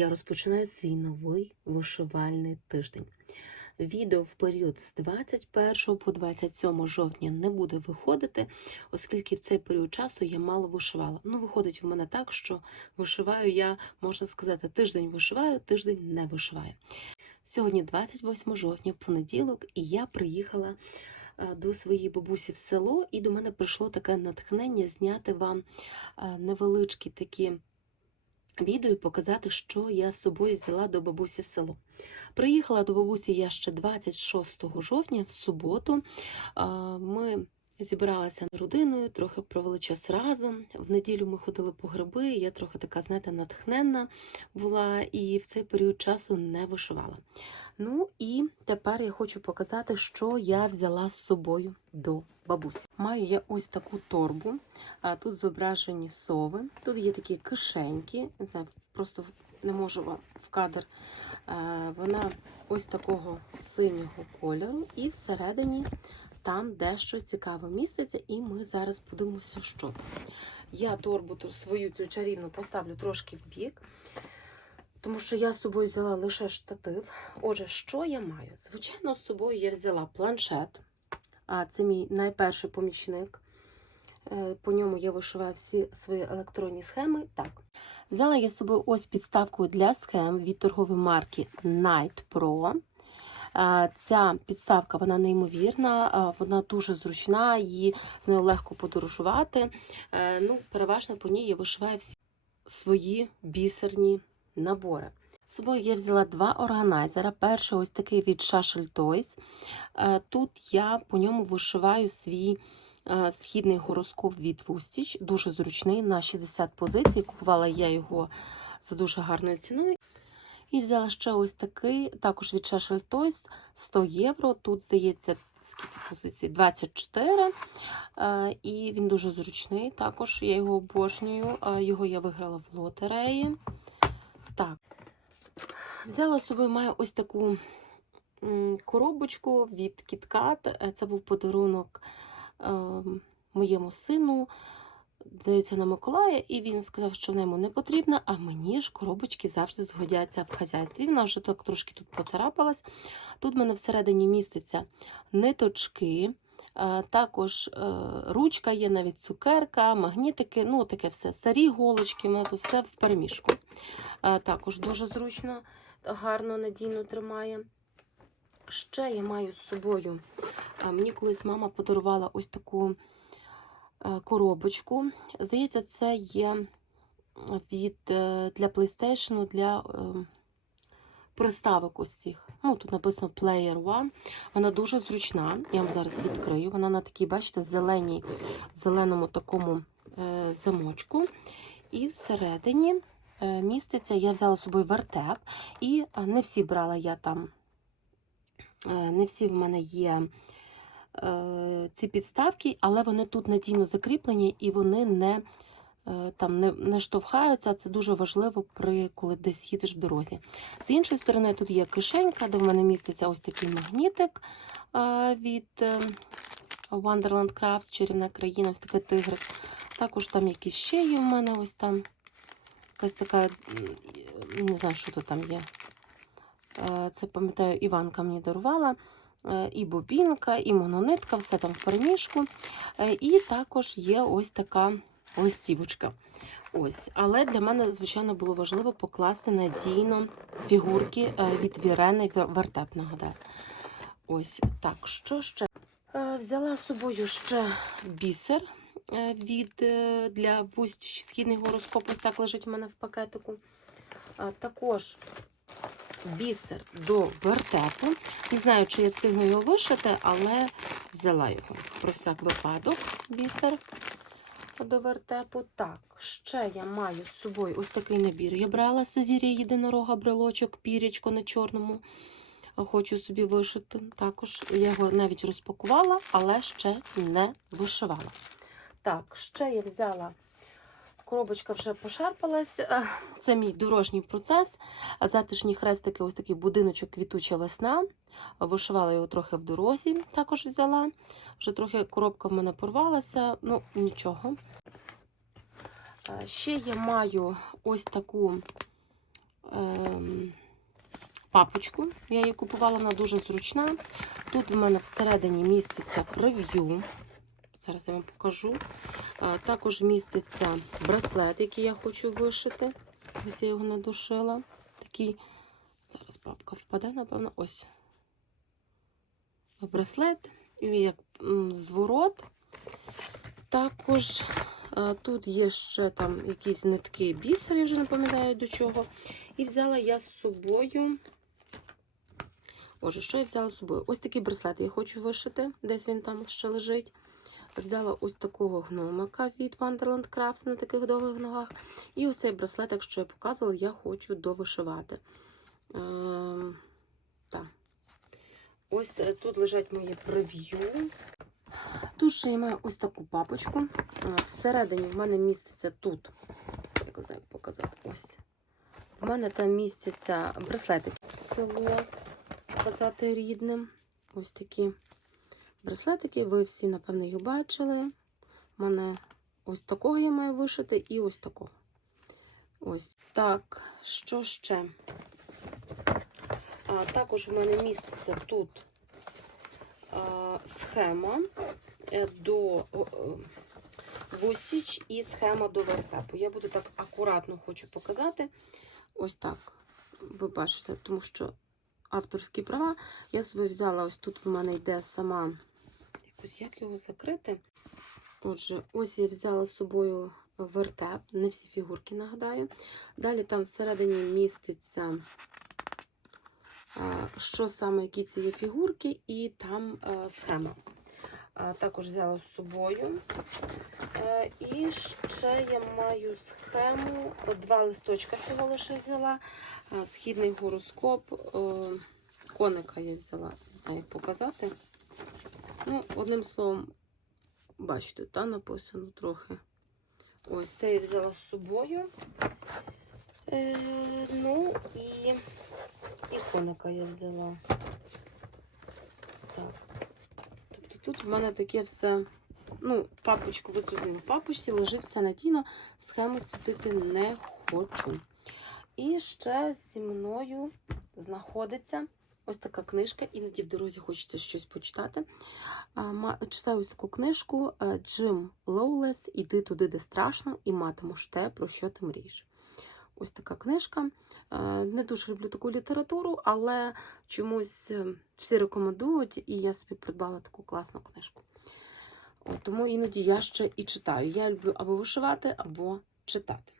я розпочинаю свій новий вишивальний тиждень. Відео в період з 21 по 27 жовтня не буде виходити, оскільки в цей період часу я мало вишивала. Ну, виходить в мене так, що вишиваю я, можна сказати, тиждень вишиваю, тиждень не вишиваю. Сьогодні 28 жовтня, понеділок, і я приїхала е, до своєї бабусі в село, і до мене прийшло таке натхнення зняти вам е, невеличкі такі відео і показати, що я з собою взяла до бабусі в село. Приїхала до бабусі я ще 26 жовтня, в суботу. Ми зібралися родиною, трохи провели час разом. В неділю ми ходили по гриби. Я трохи така, знаєте, натхненна була і в цей період часу не вишивала. Ну і тепер я хочу показати, що я взяла з собою до бабусі. Маю я ось таку торбу. А тут зображені сови. Тут є такі кишеньки. Знаю, просто не можу вам в кадр. Вона ось такого синього кольору, і всередині там дещо цікаве міститься, і ми зараз подивимося, що. Я торбу свою цю чарівну поставлю трошки в бік, тому що я з собою взяла лише штатив. Отже, що я маю? Звичайно, з собою я взяла планшет. А це мій найперший помічник. Е, По ньому я вишиваю всі свої електронні схеми. Так. Взяла я з собою ось підставку для схем від торгової марки Night Pro. Е, Ця підставка вона неймовірна, е, вона дуже зручна, її з нею легко подорожувати. Е, Ну, переважно по ній я вишиваю всі свої бісерні набори. З собою я взяла два органайзера. Перший ось такий від Shashel Toys. Тут я по ньому вишиваю свій східний гороскоп від Вустіч. Дуже зручний на 60 позицій. Купувала я його за дуже гарною ціною. І взяла ще ось такий, також від Shashel Toys 100 євро. Тут, здається, скільки позицій? 24. Е, І він дуже зручний. Також я його обожнюю. Е, Його я виграла в лотереї. Так. Взяла з собою маю ось таку коробочку від KitKat. Це був подарунок е, моєму сину, здається, на Миколая, і він сказав, що вона йому не потрібна, а мені ж коробочки завжди згодяться в хазяйстві. Вона вже так трошки тут поцарапалась. Тут в мене всередині містяться ниточки. е, Також е, ручка є, навіть цукерка, магнітики, ну таке все. Старі голочки, у мене тут все в переміжку. Е, Також дуже зручно, гарно, надійно тримає. Ще я маю з собою. Мені колись мама подарувала ось таку коробочку. Здається, це є від е, для PlayStation, для е, приставок ось цих. Ну, тут написано Player One. Вона дуже зручна. Я вам зараз відкрию. Вона на такій, бачите, зеленій, зеленому такому е, замочку. І всередині е, міститься, я взяла з собою вертеп, і е, не всі брала я там, е, не всі в мене є е, ці підставки, але вони тут надійно закріплені і вони не, е, там, не, не штовхаються. Це дуже важливо, при, коли десь їдеш в дорозі. З іншої сторони, тут є кишенька, де в мене міститься ось такий магнітик е, від е, Wonderland Crafts, чарівна країна, ось такий тигрик. Також там якісь ще є в мене ось там. Якась така, не знаю, що то там є. Е, Це, пам'ятаю, Іванка мені дарувала. Е, І бобінка, і мононитка, все там в переміжку. Е, І також є ось така листівочка. Ось. Але для мене, звичайно, було важливо покласти надійно фігурки е, від Вірени Вертеп, нагадаю. Ось так, що ще? Взяла з собою ще бісер від для вусть східний гороскоп. Ось так лежить в мене в пакетику. Також бісер до вертепу. Не знаю, чи я встигну його вишити, але взяла його. Про всяк випадок бісер до вертепу. Так, ще я маю з собою ось такий набір. Я брала Сузір'я єдинорога, брелочок, пірячко на чорному. Хочу собі вишити. Також я його навіть розпакувала, але ще не вишивала. Так, ще я взяла. Коробочка вже пошарпалась. Е, Це мій дорожній процес. Затишні хрестики, ось такий будиночок квітуча весна. Вишивала його трохи в дорозі, також взяла. Вже трохи коробка в мене порвалася, ну нічого. Е, Ще я маю ось таку ем, папочку. Я її купувала, вона дуже зручна. Тут в мене всередині міститься прев'ю. Зараз я вам покажу. Також міститься браслет, який я хочу вишити. Ось я його не дошила. Такий, зараз папка впаде, напевно, ось. Браслет, як зворот. Також е, тут є ще там якісь нитки бісер, я вже не пам'ятаю до чого. І взяла я з собою. Боже, що я взяла з собою? Ось такий браслет я хочу вишити, десь він там ще лежить. Взяла ось такого гномика від Wonderland Crafts на таких довгих ногах. І ось цей браслет, якщо я показувала, я хочу довишивати. Ем, так. Ось е, тут лежать мої прев'ю. Тут ще я маю ось таку папочку. Е, Всередині в мене міститься тут. Я як показати. Ось. В мене там містяться браслетики село. Показати рідним. Ось такі браслетики. Ви всі, напевно, їх бачили. У мене ось такого я маю вишити і ось такого. Ось так. Що ще? А, також в мене міститься тут а, схема е, до вусіч і схема до вертепу. Я буду так акуратно хочу показати. Ось так. Ви бачите, тому що авторські права. Я собі взяла, ось тут в мене йде сама. Якось як його закрити. Отже, ось я взяла з собою вертеп, не всі фігурки нагадаю. Далі там всередині міститься, що саме, які це є фігурки, і там схема. Також взяла з собою. Е, І ще я маю схему, два листочка всього лише взяла. Е, Східний гороскоп, е, коника я взяла, не знаю, як показати. Ну, одним словом, бачите, та написано трохи. Ось це я взяла з собою. Е, ну і, і я взяла. Так. Тобто тут в мене таке все. Ну, папочку ви зрозуміли, в папочці лежить все надійно, схеми світити не хочу. І ще зі мною знаходиться ось така книжка. Іноді в дорозі хочеться щось почитати. Читаю ось таку книжку е, Джим Лоулес Іди туди, де страшно, і матимеш те, про що ти мрієш. Ось така книжка. Е, Не дуже люблю таку літературу, але чомусь е, всі рекомендують, і я собі придбала таку класну книжку. От, тому іноді я ще і читаю. Я люблю або вишивати, або читати.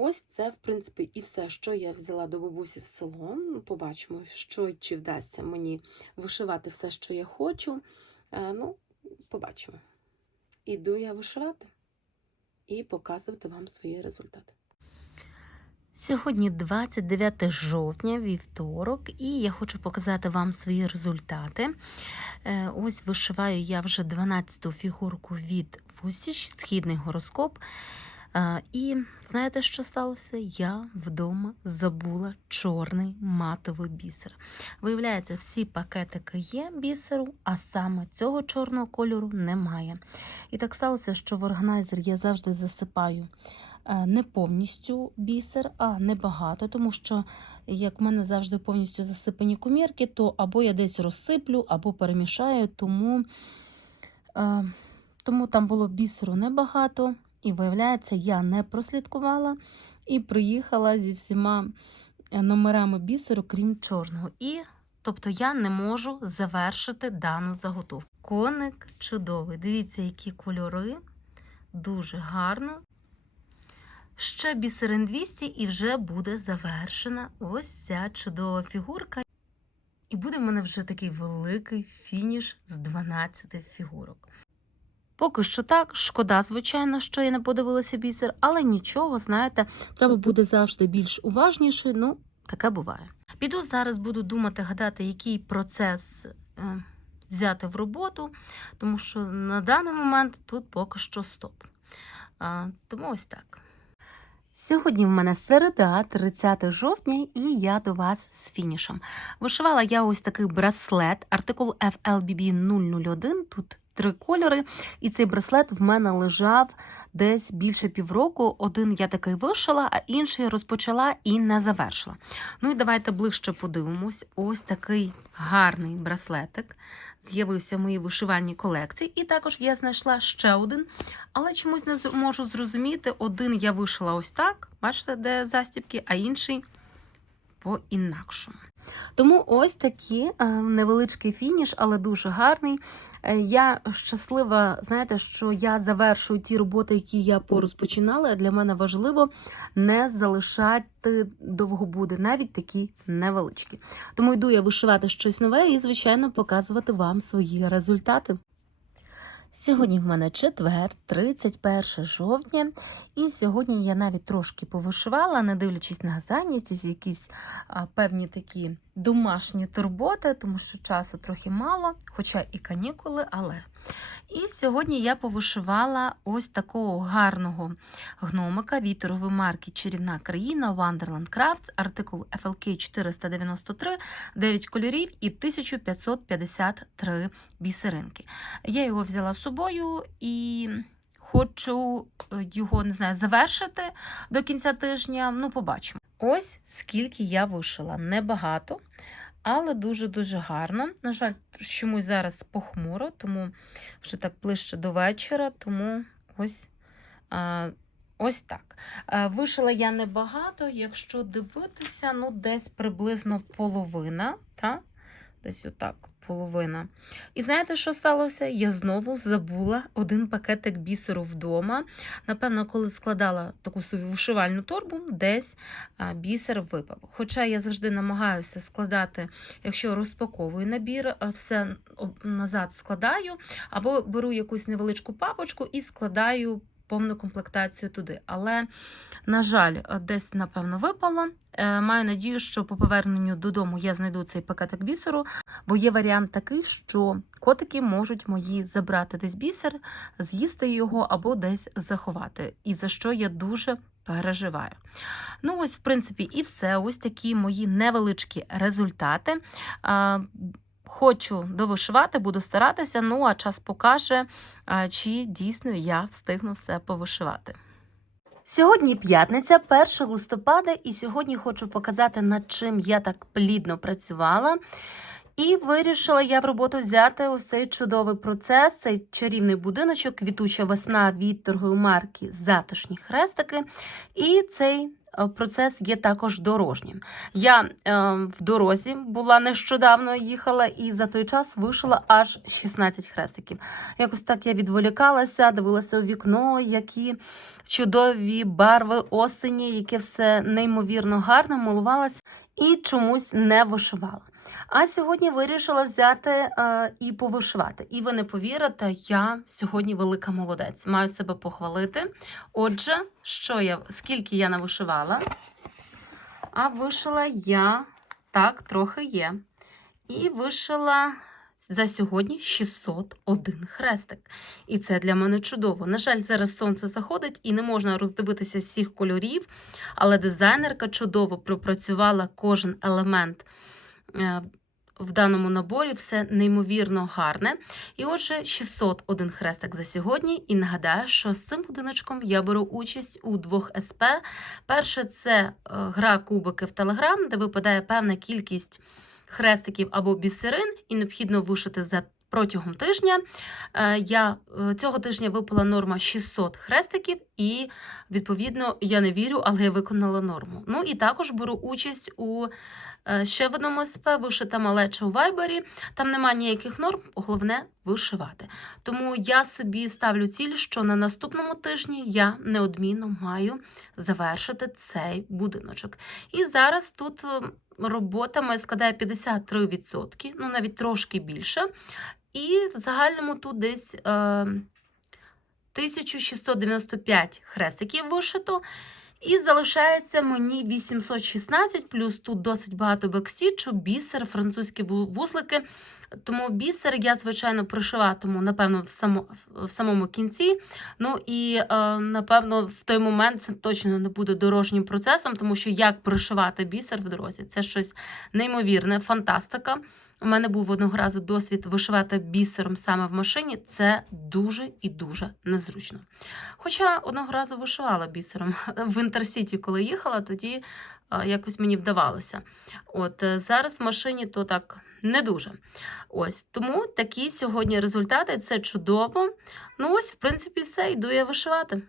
Ось це, в принципі, і все, що я взяла до бабусі в село. Побачимо, що чи вдасться мені вишивати все, що я хочу. Е, ну, побачимо. Іду я вишивати і показувати вам свої результати. Сьогодні 29 жовтня, вівторок, і я хочу показати вам свої результати. Е, Ось вишиваю я вже 12-ту фігурку від Вусіч, східний гороскоп. І знаєте, що сталося? Я вдома забула чорний матовий бісер. Виявляється, всі пакетики є бісеру, а саме цього чорного кольору немає. І так сталося, що в органайзер я завжди засипаю е, не повністю бісер, а небагато, тому що як в мене завжди повністю засипані комірки, то або я десь розсиплю, або перемішаю, тому, е, тому там було бісеру небагато. І виявляється, я не прослідкувала і приїхала зі всіма е, номерами бісеру, крім чорного. І тобто я не можу завершити дану заготовку. Коник чудовий. Дивіться, які кольори. Дуже гарно. Ще бісерин 200 і вже буде завершена ось ця чудова фігурка. І буде в мене вже такий великий фініш з 12 фігурок. Поки що так, шкода, звичайно, що я не подивилася бісер, але нічого, знаєте, треба буде завжди більш уважніше. Ну, таке буває. Піду зараз, буду думати, гадати, який процес е, взяти в роботу, тому що на даний момент тут поки що стоп. А, тому ось так. Сьогодні в мене середа, 30 жовтня, і я до вас з фінішем. Вишивала я ось такий браслет, артикул FLBB 001, тут три кольори. І цей браслет в мене лежав десь більше півроку. Один я такий вишила, а інший розпочала і не завершила. Ну і давайте ближче подивимось. Ось такий гарний браслетик. З'явився в моїй вишивальній колекції. І також я знайшла ще один, але чомусь не можу зрозуміти. Один я вишила ось так, бачите, де застібки, а інший по-інакшому. Тому ось такий е, невеличкий фініш, але дуже гарний. Е, Я щаслива, знаєте, що я завершую ті роботи, які я порозпочинала. Для мене важливо не залишати довгобуди, навіть такі невеличкі. Тому йду я вишивати щось нове і, звичайно, показувати вам свої результати. Сьогодні в мене четвер, 31 жовтня, і сьогодні я навіть трошки повишивала, не дивлячись на зайнятість, якісь певні такі домашні турботи, тому що часу трохи мало, хоча і канікули, але. І сьогодні я повишивала ось такого гарного гномика вітерової марки Чарівна країна Wonderland Crafts, артикул FLK 493, 9 кольорів і 1553 бісеринки. Я його взяла з собою і хочу е, його не знаю, завершити до кінця тижня. Ну, побачимо. Ось скільки я вишила. Небагато, але дуже-дуже гарно. На жаль, чомусь зараз похмуро, тому вже так ближче до вечора, тому ось. А, Ось так. Е, Вишила я небагато, якщо дивитися, ну десь приблизно половина, та? Десь отак, половина. І знаєте, що сталося? Я знову забула один пакетик бісеру вдома. Напевно, коли складала таку свою вишивальну торбу, десь бісер випав. Хоча я завжди намагаюся складати, якщо розпаковую набір, все назад складаю, або беру якусь невеличку папочку і складаю повну комплектацію туди. Але, на жаль, десь, напевно, випало. Е, Маю надію, що по поверненню додому я знайду цей пакетик бісеру, бо є варіант такий, що котики можуть мої забрати десь бісер, з'їсти його або десь заховати. І за що я дуже переживаю. Ну, ось, в принципі, і все. Ось такі мої невеличкі результати. Хочу довишивати, буду старатися, ну а час покаже, чи дійсно я встигну все повишивати. Сьогодні п'ятниця, 1 листопада, і сьогодні хочу показати, над чим я так плідно працювала. І вирішила я в роботу взяти ось цей чудовий процес, цей чарівний будиночок, квітуча весна від торгової марки Затишні хрестики. І цей процес є також дорожнім. Я е, в дорозі була нещодавно їхала і за той час вишила аж 16 хрестиків. Якось так я відволікалася, дивилася у вікно, які чудові барви осені, яке все неймовірно гарно малувалась і чомусь не вишивала. А сьогодні вирішила взяти е, і повишивати. І ви не повірите, я сьогодні велика молодець. Маю себе похвалити. Отже, що я, скільки я навишивала? А вишила я так, трохи є. І вишила за сьогодні 601 хрестик. І це для мене чудово. На жаль, зараз сонце заходить і не можна роздивитися всіх кольорів, але дизайнерка чудово пропрацювала кожен елемент е, в даному наборі, все неймовірно гарне. І отже, 601 хрестик за сьогодні. І нагадаю, що з цим будиночком я беру участь у двох СП. Перше це е, гра кубики в Телеграм, де випадає певна кількість хрестиків або бісерин, і необхідно вишити за протягом тижня. Е, Я е, цього тижня випала норма 600 хрестиків, і відповідно я не вірю, але я виконала норму. Ну і також беру участь у ще в одному СП вишита малеча у Вайбері. Там немає ніяких норм, головне вишивати. Тому я собі ставлю ціль, що на наступному тижні я неодмінно маю завершити цей будиночок. І зараз тут е, робота моя складає 53%, ну навіть трошки більше. І в загальному тут десь е, 1695 хрестиків вишито. І залишається мені 816, плюс тут досить багато бексічу, бісер, французькі ву- вузлики. Тому бісер я, звичайно, пришиватиму, напевно, в, само, в самому кінці. Ну і, е, напевно, в той момент це точно не буде дорожнім процесом, тому що як пришивати бісер в дорозі це щось неймовірне, фантастика. У мене був одного разу досвід вишивати бісером саме в машині. Це дуже і дуже незручно. Хоча одного разу вишивала бісером в Інтерсіті, коли їхала, тоді якось мені вдавалося. От е, зараз в машині то так не дуже. Ось тому такі сьогодні результати. Це чудово. Ну ось, в принципі, все, йду я вишивати.